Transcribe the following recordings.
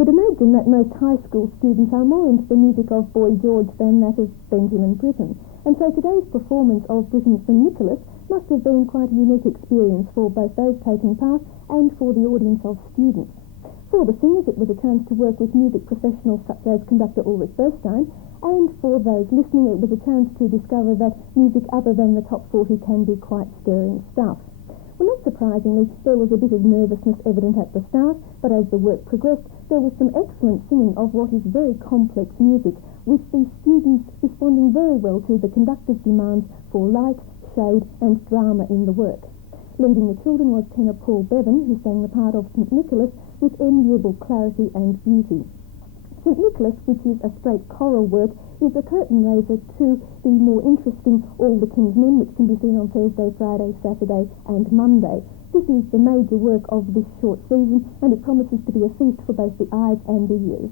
would imagine that most high school students are more into the music of Boy George than that of Benjamin Britten, and so today's performance of Britten's St Nicholas must have been quite a unique experience for both those taking part and for the audience of students. For the singers, it was a chance to work with music professionals such as conductor Ulrich Burstein, and for those listening, it was a chance to discover that music other than the top 40 can be quite stirring stuff. Well, not surprisingly, there was a bit of nervousness evident at the start, but as the work progressed, there was some excellent singing of what is very complex music, with the students responding very well to the conductor's demands for light, shade and drama in the work. Leading the children was tenor Paul Bevan, who sang the part of St Nicholas with enviable clarity and beauty. St Nicholas, which is a straight choral work, is a curtain raiser to the more interesting All the King's Men, which can be seen on Thursday, Friday, Saturday and Monday. This is the major work of this short season, and it promises to be a feast for both the eyes and the ears.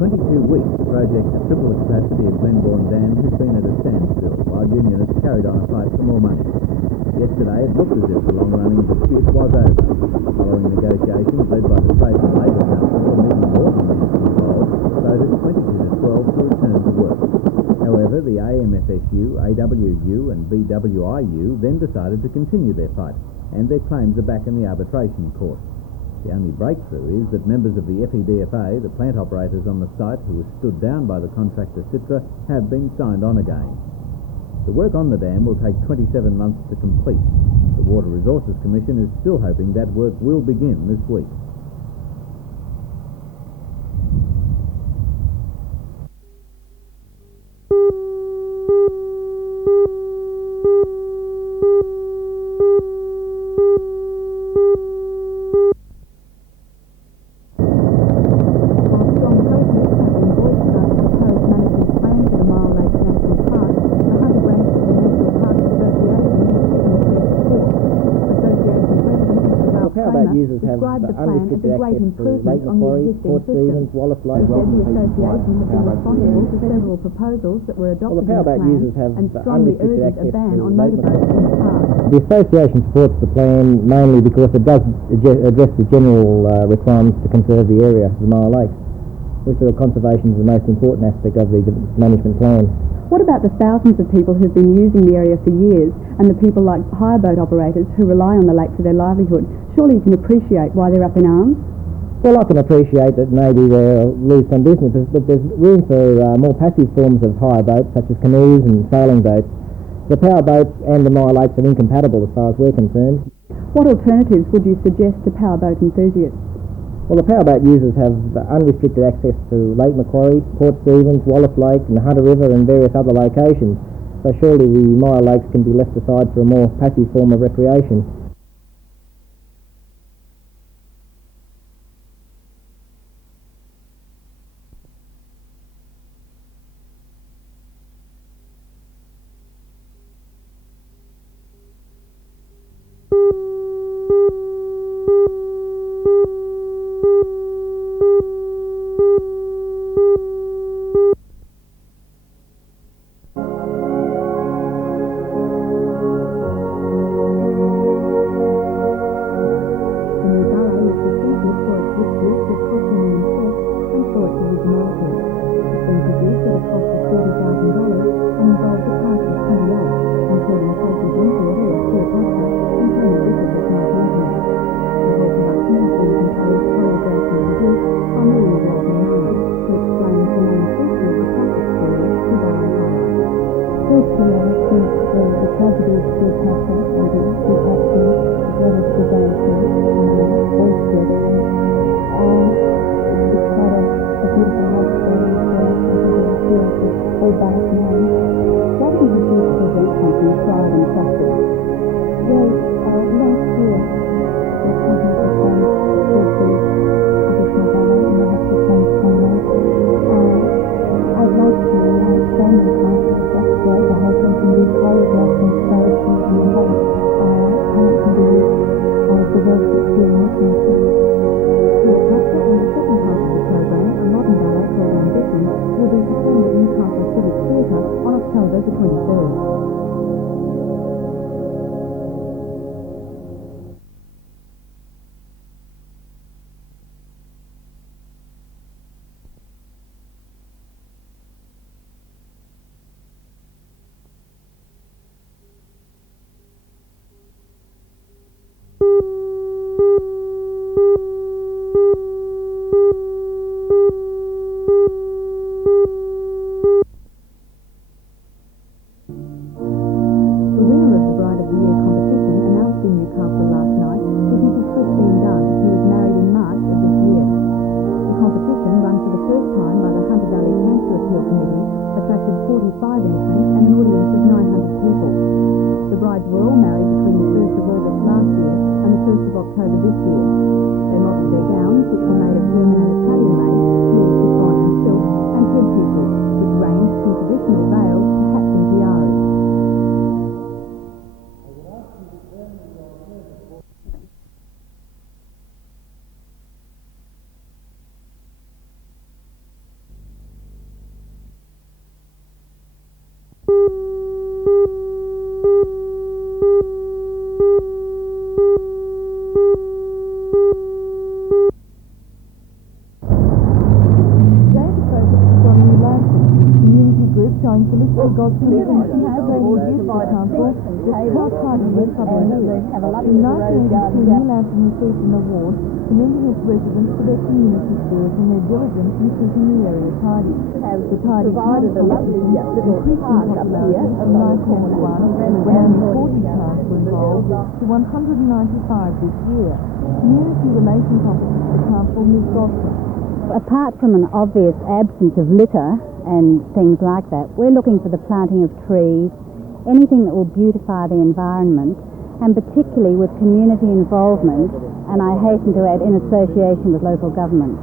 22 weeks, the project to triple the capacity of Glenbourne Dam has been at a standstill, while unionists carried on a fight for more money. Yesterday, it looked as if the long-running dispute was over. Following negotiations led by the Strait and Labour Council, a meeting of all unions involved voted 22 to 12 to return to work. However, the AMFSU, AWU and BWIU then decided to continue their fight, and their claims are back in the arbitration court. The only breakthrough is that members of the FEDFA, the plant operators on the site who were stood down by the contractor Citra, have been signed on again. The work on the dam will take 27 months to complete. The Water Resources Commission is still hoping that work will begin this week. Users have unrestricted access to Lake Macquarie, Port Stephens, Wallace Lake. The association has been responsible for several proposals that were adopted in the plan and strongly urges a ban on motorboats in the park. The association supports the plan mainly because it does address the general requirements to conserve the area of the Mile Lakes. We feel conservation is the most important aspect of the management plan. What about the thousands of people who've been using the area for years and the people like hire boat operators who rely on the lake for their livelihood? Surely you can appreciate why they're up in arms? Well, I can appreciate that maybe they'll lose some businesses, but there's room for more passive forms of hire boats, such as canoes and sailing boats. The power boats and the Mile Lakes are incompatible as far as we're concerned. What alternatives would you suggest to powerboat enthusiasts? Well, the powerboat users have unrestricted access to Lake Macquarie, Port Stephens, Wallace Lake and the Hunter River and various other locations, so surely the Mile Lakes can be left aside for a more passive form of recreation. The whole thing can be choreographed and staged and October the 23rd. October this year. They modelled their gowns, which were made of German and Italian made, jewelled chiffon and silk, and headpieces, which ranged from traditional veils to hats and tiaras. Showing Celestial God's connection to the Youth Council, the House Party West Suburban. In 1982, New Lantern received an award commending its residents for their community spirit and their diligence in keeping the area tidy. The tidy provided a lovely little park up here of 1901, when only 40 towns were involved, to 195 this year. Community Relations Officer for the Council, Ms. Godfrey. Apart from an obvious absence of litter and things like that, we're looking for the planting of trees, anything that will beautify the environment, and particularly with community involvement, and I hasten to add in association with local government.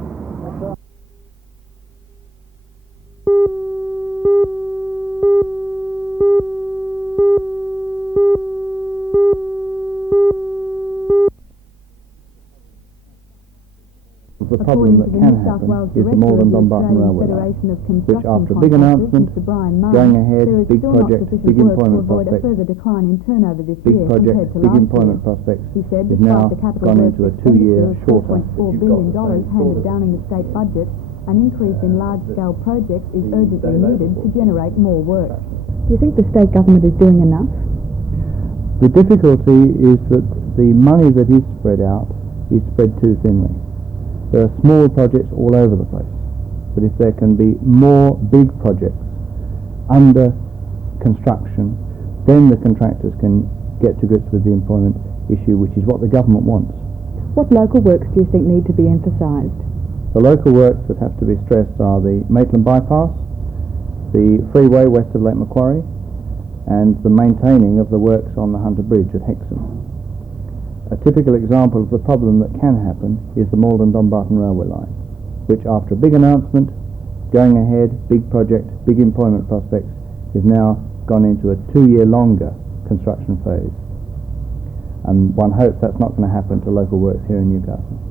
The problem that can happen is the Northern Dumbarton Railway line, which after a big announcement, going ahead, big project, big employment prospects, big project, big employment prospects, is now gone into a 2-year shorter. $4 billion handed down in the state budget, an increase in large-scale projects is urgently needed to generate more work. Do you think the state government is doing enough? The difficulty is that the money that is spread out is spread too thinly. There are small projects all over the place, but if there can be more big projects under construction, then the contractors can get to grips with the employment issue, which is what the government wants. What local works do you think need to be emphasised? The local works that have to be stressed are the Maitland Bypass, the freeway west of Lake Macquarie, and the maintaining of the works on the Hunter Bridge at Hexham. A typical example of the problem that can happen is the Malden Dumbarton Railway line, which after a big announcement, going ahead, big project, big employment prospects, is now gone into a 2-year longer construction phase. And one hopes that's not going to happen to local works here in Newcastle.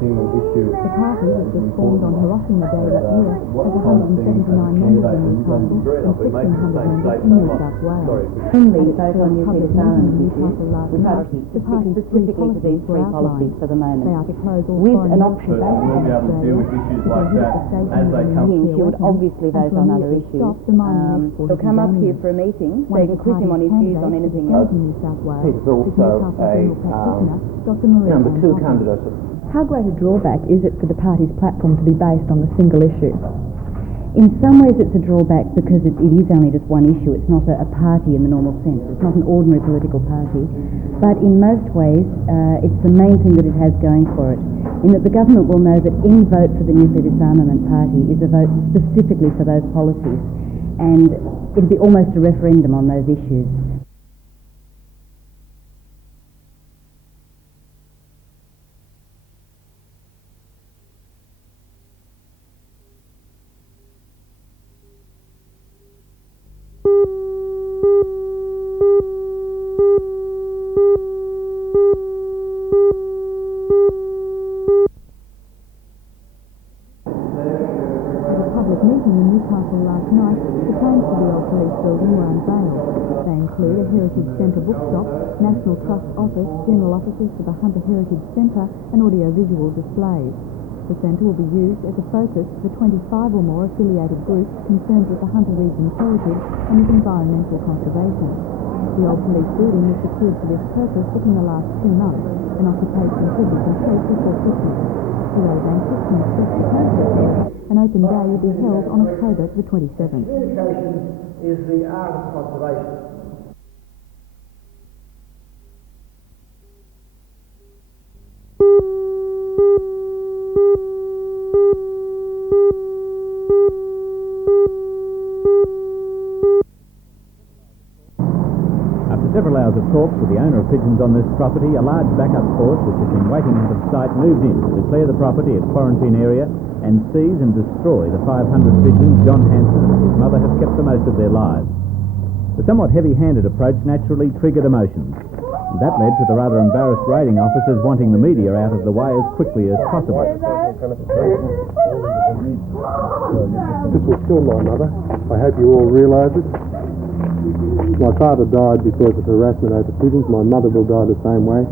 The party, which was formed on Hiroshima Day that year, has 179 members in New Zealand and 1,600 members in New South Wales. Only vote on nuclear disarmament issues, which are sticking specifically to these three policies for the moment, with an option she would obviously vote on other issues. He'll come up here for a meeting, so you can quiz him on his views on anything else. He's also a number 2 candidate. How great a drawback is it for the party's platform to be based on a single issue? In some ways it's a drawback because it is only just one issue. It's not a party in the normal sense. It's not an ordinary political party. But in most ways, it's the main thing that it has going for it, in that the government will know that any vote for the Nuclear Disarmament Party is a vote specifically for those policies, and it'll be almost a referendum on those issues. Newcastle last night, the plans for the old police building were unveiled. They include a Heritage Centre bookshop, National Trust office, general offices for the Hunter Heritage Centre and audio-visual displays. The centre will be used as a focus for 25 or more affiliated groups concerned with the Hunter region's heritage and with environmental conservation. The old police building was secured for this purpose within the last 2 months, and occupation should be complete before Christmas. The road anxious can expect to have an open day will be held on October the 27th. Communication is the art of conservation. Several hours of talks with the owner of pigeons on this property, a large backup force which had been waiting out of sight moved in to declare the property a quarantine area and seize and destroy the 500 pigeons John Hanson and his mother have kept the most of their lives. The somewhat heavy-handed approach naturally triggered emotions. And that led to the rather embarrassed raiding officers wanting the media out of the way as quickly as possible. This will kill my mother. I hope you all realise it. My father died because of harassment over pigeons. My mother will die the same way.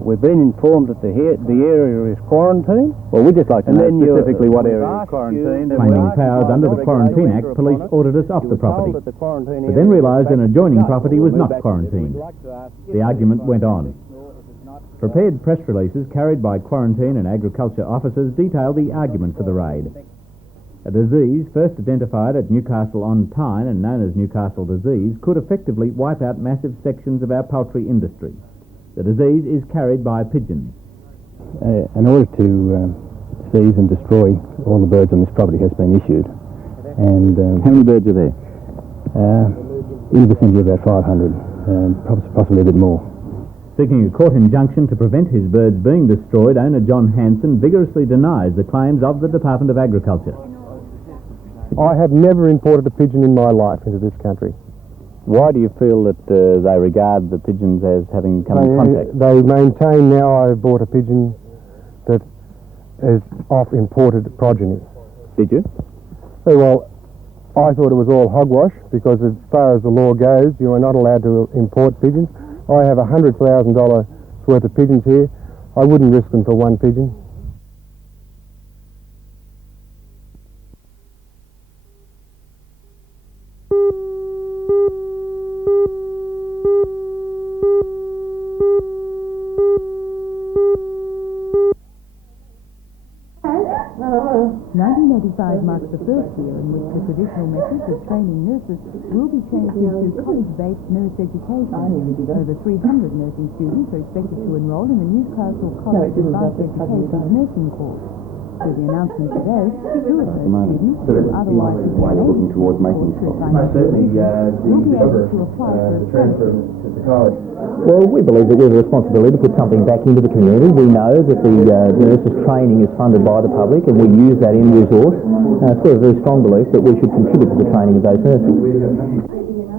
We've been informed that the area is quarantined. Well, we'd just like to know specifically what area is is quarantined. Claiming powers under the Quarantine Act, police ordered us off the property, but then realised an adjoining property was not quarantined. The argument went on. Prepared press releases carried by Quarantine and Agriculture officers detailed the argument for the raid. A disease first identified at Newcastle on Tyne and known as Newcastle disease could effectively wipe out massive sections of our poultry industry. The disease is carried by pigeons. An order to seize and destroy all the birds on this property has been issued. And how many birds are there? In the vicinity of about 500, possibly a bit more. Seeking a court injunction to prevent his birds being destroyed, owner John Hanson vigorously denies the claims of the Department of Agriculture. I have never imported a pigeon in my life into this country. Why do you feel that they regard the pigeons as having come in contact? They maintain now I've bought a pigeon that is off imported progeny. Did you? Well, I thought it was all hogwash because as far as the law goes, you are not allowed to import pigeons. I have $100,000 worth of pigeons here. I wouldn't risk them for one pigeon. Marks the first year in which the traditional methods of training nurses will be changed into college-based nurse education. Over 300 nursing students are expected to enrol in the Newcastle College Advanced Education Nursing course. With the announcement today, two of those students who otherwise would be looking towards making will be able to apply for a transfer to the college. Well, we believe that we have a responsibility to put something back into the community. We know that the nurses training is funded by the public and we use that in resource. So we have a very strong belief that we should contribute to the training of those nurses.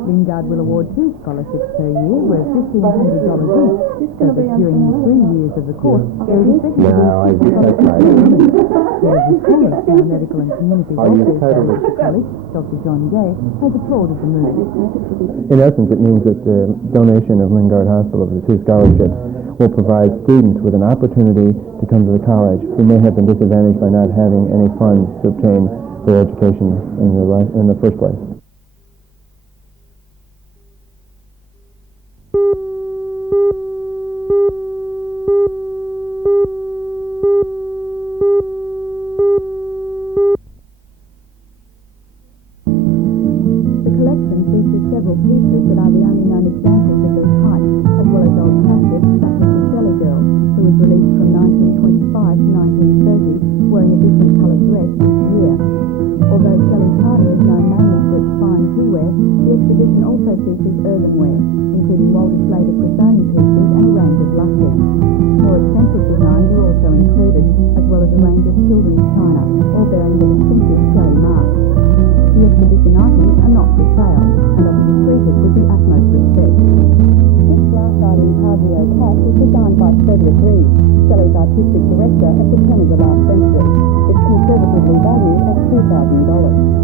Lingard will award 2 scholarships per year worth $1,500 each, so that during the 3 years of the course, there is expected No, it's okay. There is a school of biomedical and community welfare service at college. Dr. John Gay has applauded the move. In essence, it means that the donation of Lingard Hospital of the 2 scholarships will provide students with an opportunity to come to the college who may have been disadvantaged by not having any funds to obtain their education in the first place. Several pieces that are the only known examples of their type, as well as old classics such as the Shelley Girl, who was released from 1925 to 1930, wearing a different coloured dress each year. Although Shelley Carter is known mainly for its fine teaware, the exhibition also features earthenware, including Walter Slater Cressoni pieces and a range of lustres. More eccentric designs are also included, as well as a range of children's china, all bearing the distinctive Shelley mark. The exhibition items are not for sale and are to be treated with the utmost respect. This glass-riding Cabrio cat was designed by Frederick Reed, Shelley's artistic director at the turn of the last century. It's conservatively valued at $2,000.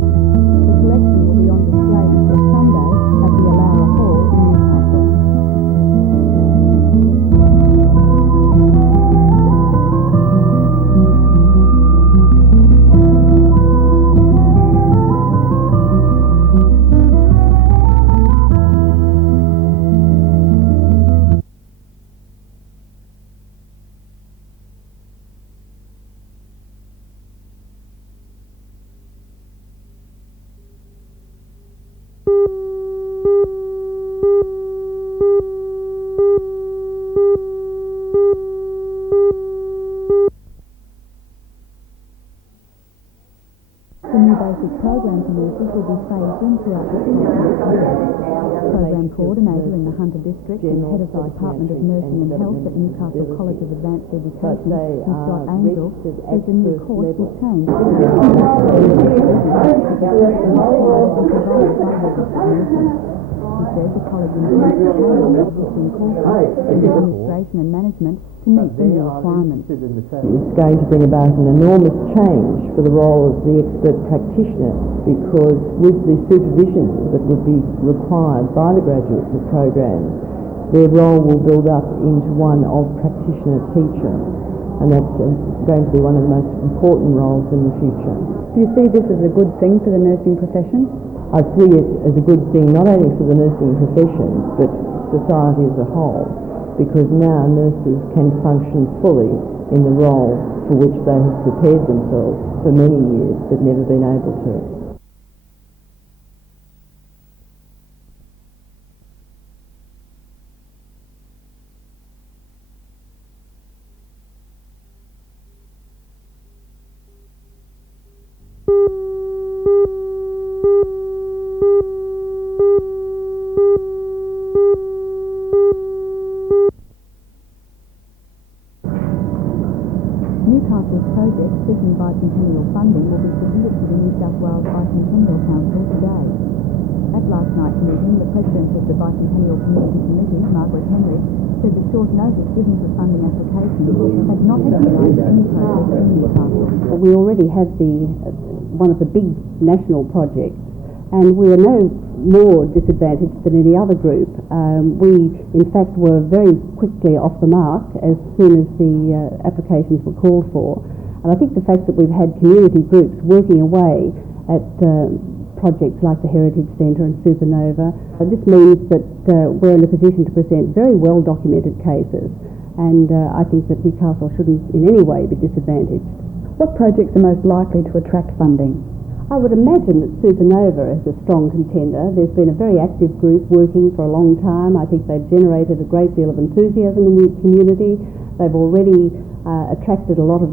specific program for nurses will be phased in throughout the program coordinator in the Hunter District and head of the Department of Nursing and Health at Newcastle College of Advanced Education, Ms. Dot Angel, says the new course will change She says the college intends to tailor existing courses in administration and management to meet the new requirements. It's going to bring about an enormous change for the role of the expert practitioner, because with the supervision that would be required by the graduates of programs, their role will build up into one of practitioner-teacher, and that's going to be one of the most important roles in the future. Do you see this as a good thing for the nursing profession? I see it as a good thing not only for the nursing profession but society as a whole, because now nurses can function fully in the role for which they have prepared themselves for many years but never been able to. Newcastle's project seeking bicentennial funding will be submitted to the New South Wales Bicentennial Council today. At last night's meeting, the President of the Bicentennial Community Committee, Margaret Henry, said the short notice given for funding applications had not expedited any progress in Newcastle. We already have one of the big national projects, and we are no more disadvantaged than any other group. We, in fact, were very quickly off the mark as soon as the applications were called for. And I think the fact that we've had community groups working away at projects like the Heritage Centre and Supernova, this means that we're in a position to present very well-documented cases, and I think that Newcastle shouldn't in any way be disadvantaged. What projects are most likely to attract funding? I would imagine that Supernova is a strong contender. There's been a very active group working for a long time. I think they've generated a great deal of enthusiasm in the community. They've already attracted a lot of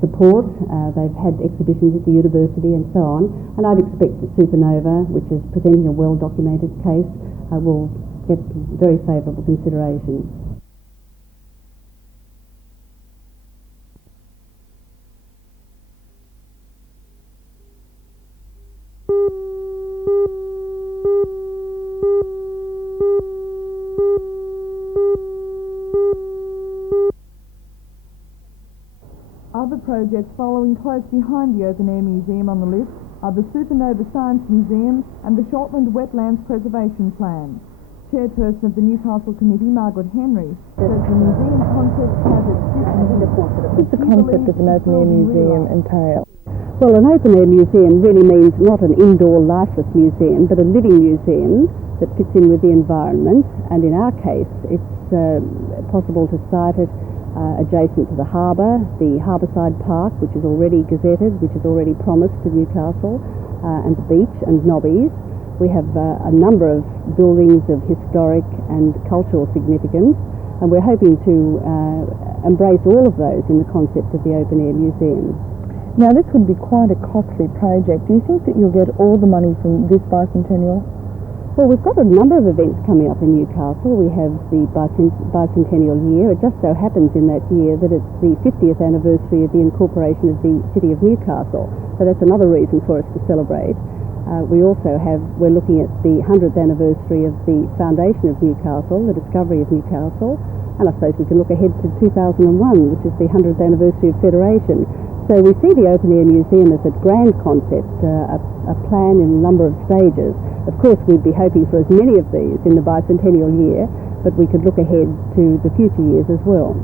support. They've had exhibitions at the university and so on. And I'd expect that Supernova, which is presenting a well-documented case, will get very favourable consideration. Other projects following close behind the Open Air Museum on the list are the Supernova Science Museum and the Shortland Wetlands Preservation Plan. Chairperson of the Newcastle Committee, Margaret Henry, says the museum concept has its differences. What does the concept of an open air museum entail? Well, an open air museum really means not an indoor lifeless museum, but a living museum that fits in with the environment. And in our case, it's possible to site it adjacent to the harbour, the Harbourside Park, which is already gazetted, which is already promised to Newcastle, and the beach and Nobbies. We have a number of buildings of historic and cultural significance, and we're hoping to embrace all of those in the concept of the open air museum. Now, this would be quite a costly project. Do you think that you'll get all the money from this bicentennial? Well, we've got a number of events coming up in Newcastle. We have the bicentennial year. It just so happens in that year that it's the 50th anniversary of the incorporation of the city of Newcastle. So that's another reason for us to celebrate. We're looking at the 100th anniversary of the foundation of Newcastle, the discovery of Newcastle. And I suppose we can look ahead to 2001, which is the 100th anniversary of Federation. So we see the Open Air Museum as a grand concept, a plan in a number of stages. Of course, we'd be hoping for as many of these in the bicentennial year, but we could look ahead to the future years as well.